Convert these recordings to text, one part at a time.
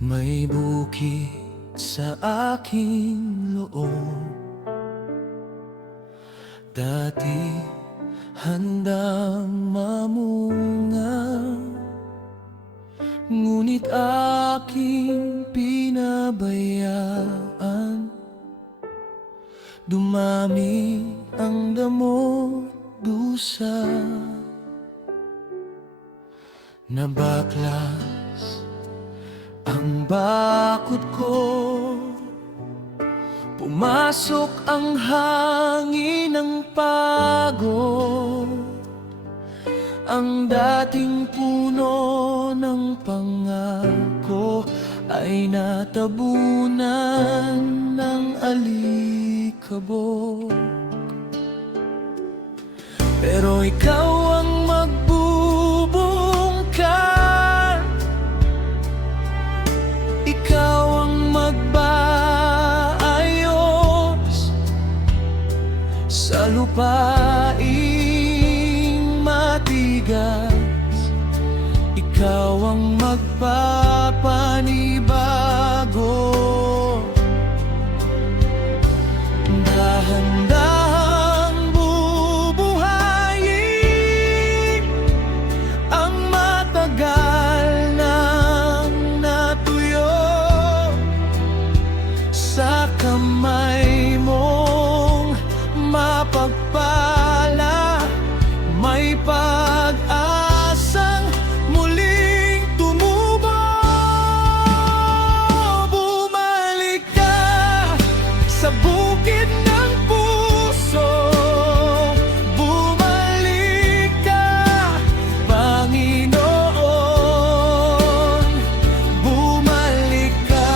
May bukid sa aking loob, dati handang mamunga, ngunit aking pinabayaan. Dumami ang damo dusa, nabaklas ang bakod ko. Pumasok ang hangin ng pagod, ang dating puno ng pangako ay natabunan ng alikabok. Pero ikaw ang magbubungkal, ikaw ang magbaayos sa lupaing matigas. Ikaw ang magpapanibago. Dahan-dahang bubuhayin ang matagal nang natuyo sa kamay mong mapagpala. May pag-asang muling tumubo. Bumalik ka sa bukid ng puso, bumalik ka, Panginoon. Bumalik ka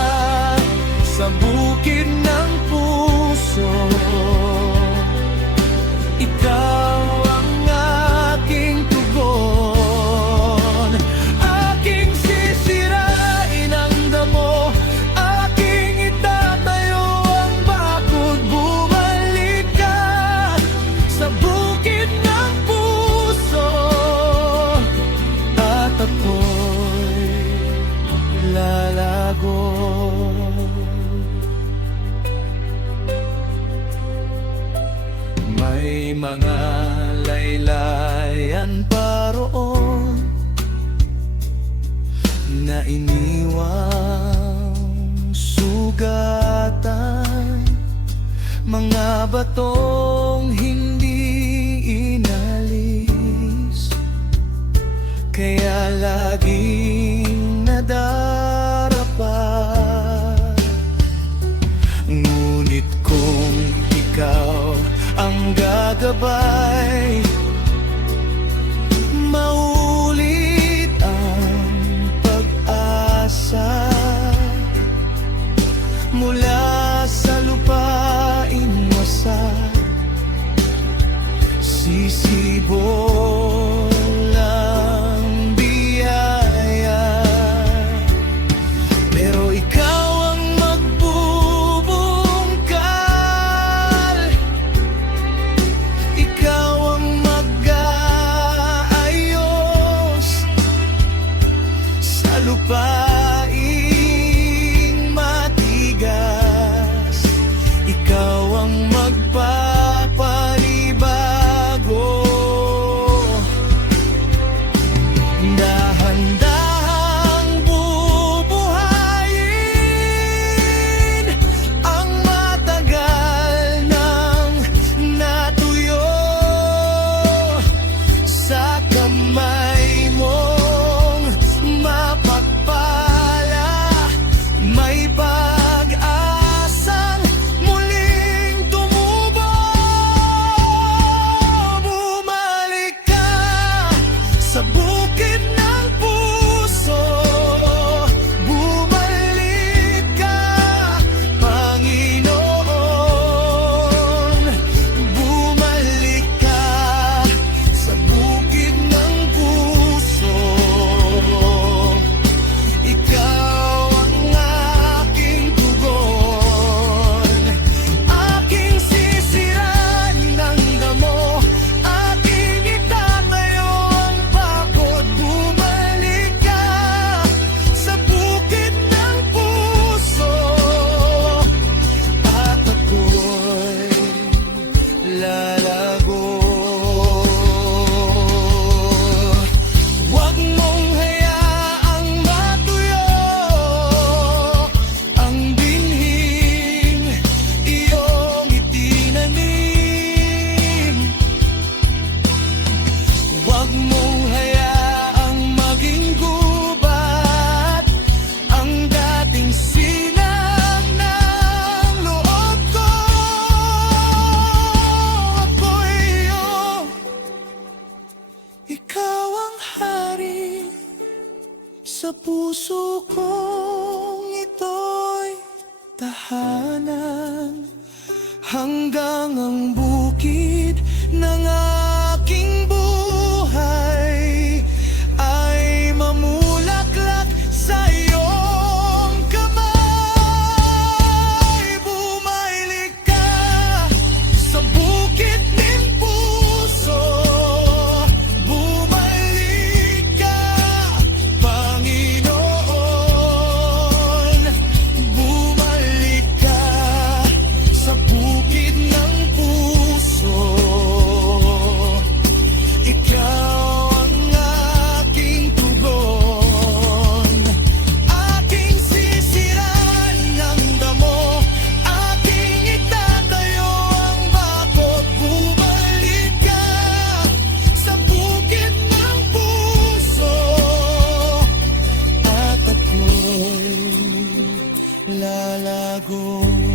sa bukid ng puso. Ikaw ang aking tugon, aking sisirain ang damo, aking itatayo ang bakod. Bumalik ka sa bukid ng puso, at ako'y lalago. May mga laylayan pa roon na iniwang sugatan, mga batong hindi inalis, kaya laging nadarapat. Ngunit kung ikaw ang gagabay, maulit ang pag-asa mula sa lupaing wasak. Sisibol ang biyaya, pero ikaw ang magbubungkal, ikaw ang mag-aayos sa lupaing matigas. Ikaw ang magpapanibago. Dahan-dahang bubuhayin ang matagal nang natuyo sa kamay mong mapagpapala. Sa puso kong ito'y tahanan, hanggang ang bukid ng aking buhay ay mamulaklak sa iyong kamay. Bumalik ka sa bukid ng puso, bumalik ka, Panginoon. Bumalik ka sa bukid ng puso. Ikaw ang aking tugon, aking sisiran ng damo, aking itatayo ang bakod. Bumalik ka sa bukid ng puso, at ako'y lalago.